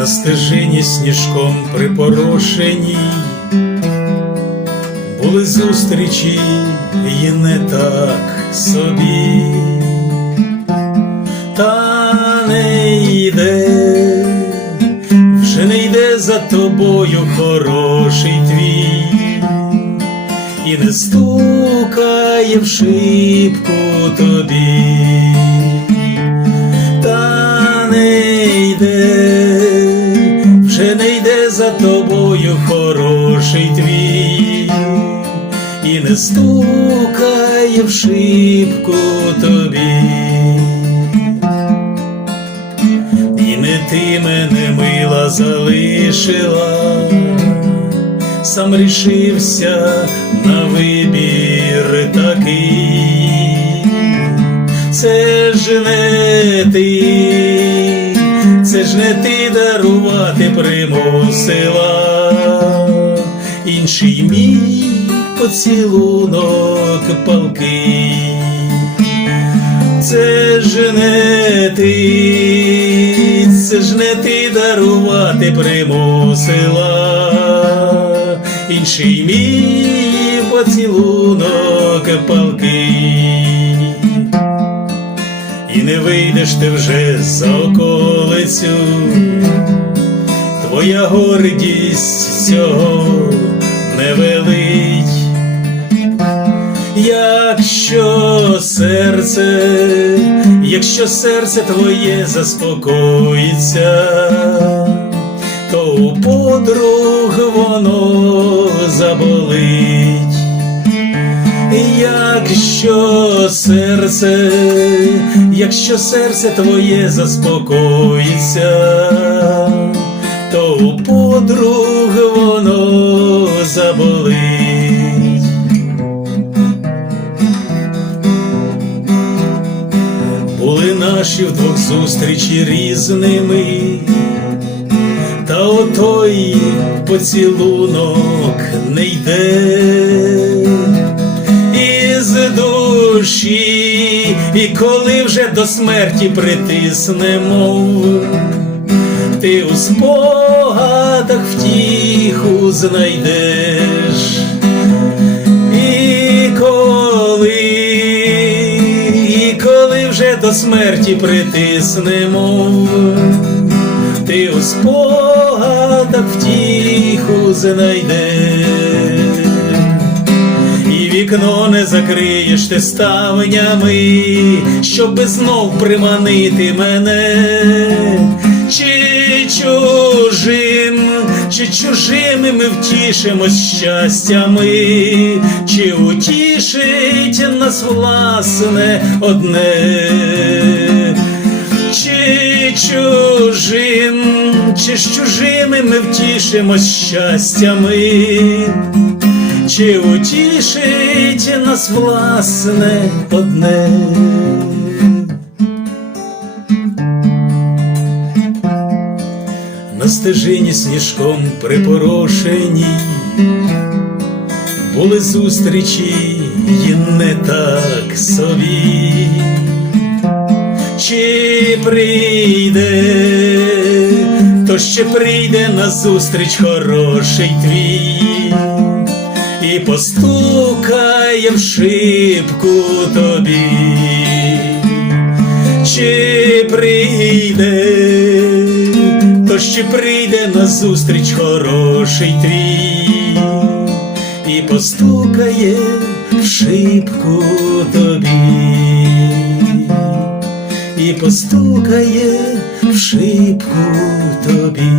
на стежині сніжком припорошеній, були зустрічі і не так собі, та не йде, вже не йде за тобою хороший твій, і не стукає в шибку тобі не стукає в шибку тобі, і не ти мене мила залишила, сам рішився на вибір такий. Це ж не ти, це ж не ти дарувати примусила, інший мій поцілунок палкий, це ж не ти, це ж не ти дарувати примусила, інший мій поцілунок палкий і не вийдеш ти вже за околицю, твоя гордість цього не велить, серце, якщо серце твоє заспокоїться, то у подруг воно заболить. Якщо серце, якщо серце твоє заспокоїться, то у подруг воно заболить. Наші вдвох зустрічі різними, та отой поцілунок не йде із душі, і коли вже до смерті притиснемо, ти у спогадах втіху знайдеш. До смерті притиснемо, ти у спогадах втіху знайдеш. І вікно не закриєш ти ставнями, щоби знов приманити мене, чи чужим, чи чужими ми втішимось щастями, чи утішить нас власне одне. Чи чужим, чи з чужими ми втішимось щастями, чи утішить нас власне одне. На стежині сніжком припорошеній були зустрічі і не так собі чи прийде, то ще прийде на зустріч хороший твій, і постукає в шибку тобі, чи прийде, то ще прийде на зустріч хороший твій, і постукає в шибку тобі і постукає в шибку тобі.